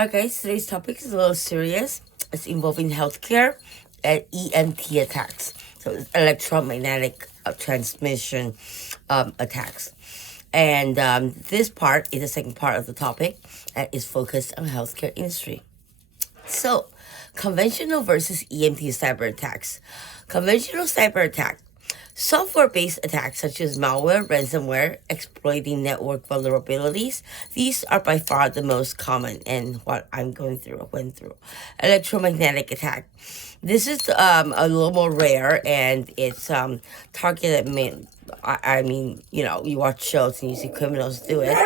Okay, so today's topic is a little serious. It's involving healthcare and EMT attacks. So it's electromagnetic transmission attacks. And this part is the second part of the topic and is focused on healthcare industry. So, conventional versus EMT cyber attacks. Conventional cyber attack. Software-based attacks such as malware, ransomware, exploiting network vulnerabilities. These are by far the most common and what went through. Electromagnetic attack. This is a little more rare and it's targeted. I mean, you watch shows and you see criminals do it.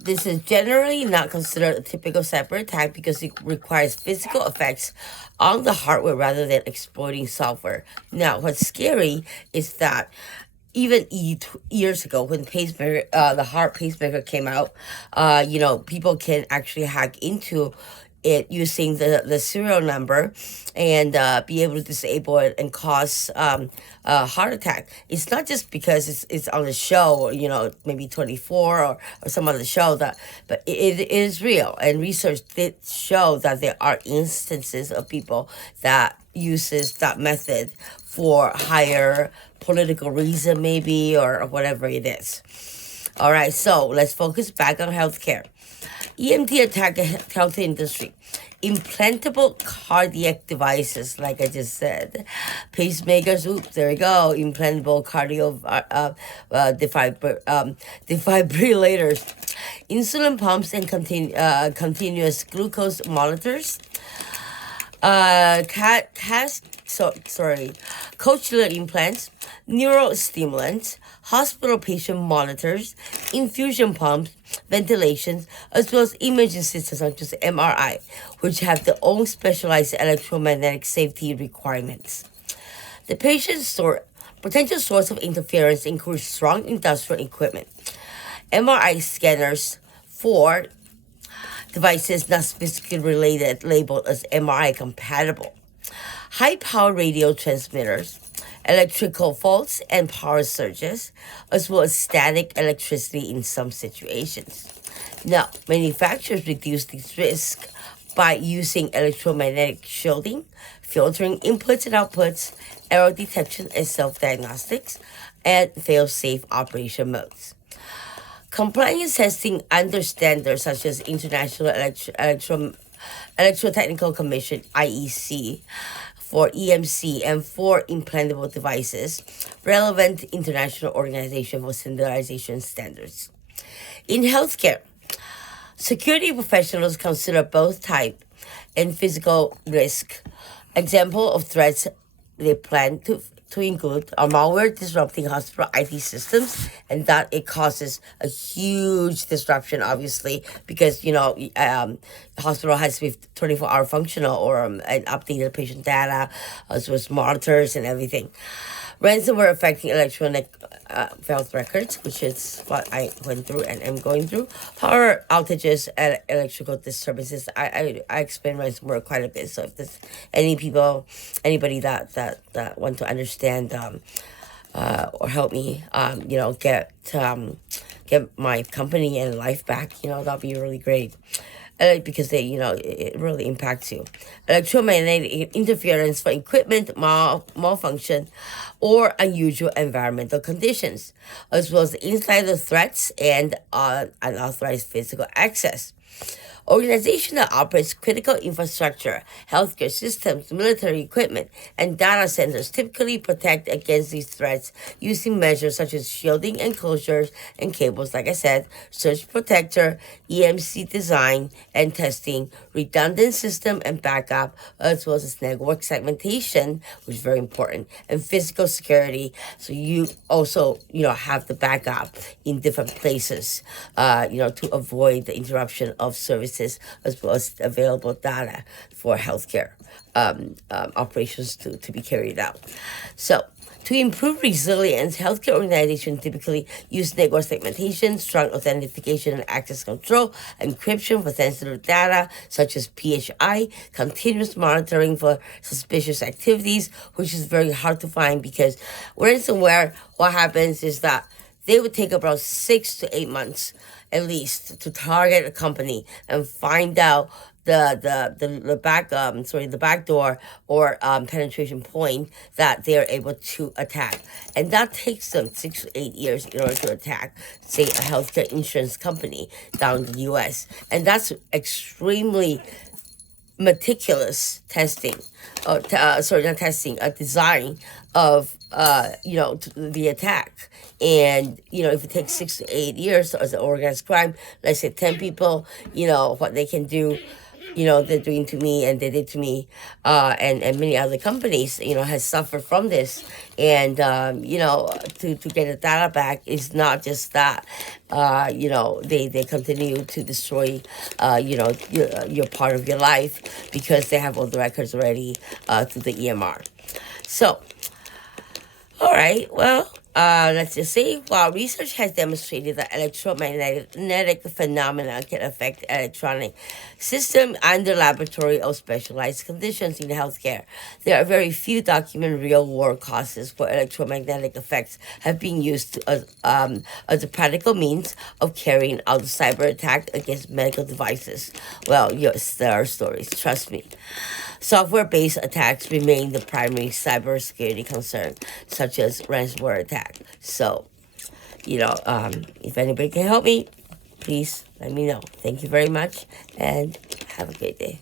This is generally not considered a typical cyber attack because it requires physical effects on the hardware rather than exploiting software. Now, what's scary is that even years ago when the heart pacemaker came out, people can actually hack into it using the serial number and be able to disable it and cause a heart attack. It's not just because it's on the show, maybe 24 or some other show, but it is real. And research did show that there are instances of people that uses that method for higher political reason maybe or whatever it is. All right, so let's focus back on healthcare. EMT attack health industry. Implantable cardiac devices, like I just said. Pacemakers, there you go. Implantable defibrillators. Insulin pumps and continuous glucose monitors. Cochlear implants, neurostimulants, hospital patient monitors, infusion pumps, ventilations, as well as imaging systems such as MRI, which have their own specialized electromagnetic safety requirements. The potential source of interference includes strong industrial equipment, MRI scanners for devices not specifically related, labeled as MRI compatible, high-power radio transmitters, electrical faults and power surges, as well as static electricity in some situations. Now, manufacturers reduce this risk by using electromagnetic shielding, filtering inputs and outputs, error detection and self-diagnostics, and fail-safe operation modes. Compliance testing under standards such as International Electrotechnical Commission, IEC, for EMC and for implantable devices, relevant international organization for standardization standards. In healthcare, security professionals consider both type and physical risk. Example of threats they plan to include a malware disrupting hospital IT systems, and that it causes a huge disruption, obviously, because hospital has to be 24-hour functional or and updated patient data, as well as monitors and everything. Ransomware affecting electronic health records, which is what I went through and am going through. Power outages and electrical disturbances. I explain ransomware quite a bit. So if there's anybody that want to understand or help me, get my company and life back, that'll be really great. Because it really impacts you. Electromagnetic interference for equipment malfunction or unusual environmental conditions, as well as insider threats and unauthorized physical access. Organization that operates critical infrastructure, healthcare systems, military equipment, and data centers typically protect against these threats using measures such as shielding enclosures and cables, like I said, surge protector, EMC design and testing, redundant system and backup, as well as network segmentation, which is very important, and physical security. So you also, have the backup in different places, to avoid the interruption of services as well as available data for healthcare operations to be carried out. So, to improve resilience, healthcare organizations typically use network segmentation, strong authentication and access control, encryption for sensitive data such as PHI, continuous monitoring for suspicious activities, which is very hard to find because ransomware, what happens is that they would take about 6 to 8 months at least to target a company and find out the back door or penetration point that they're able to attack, and that takes them 6 to 8 years in order to attack, say, a healthcare insurance company down in the U.S., and that's extremely meticulous testing, not testing, a design of the attack. And if it takes 6 to 8 years as an organized crime, let's say 10 people, what they can do, they're doing to me and they did to me, and many other companies, has suffered from this. And, to get the data back is not just that, they continue to destroy, your part of your life because they have all the records already to the EMR. So, all right, well, let's just see. While research has demonstrated that electromagnetic phenomena can affect electronic system under laboratory or specialized conditions in healthcare, there are very few documented real-world causes where electromagnetic effects have been used as a practical means of carrying out a cyber attack against medical devices. Well, yes, there are stories, trust me. Software-based attacks remain the primary cybersecurity concern, such as ransomware attack. So, if anybody can help me, please let me know. Thank you very much, and have a great day.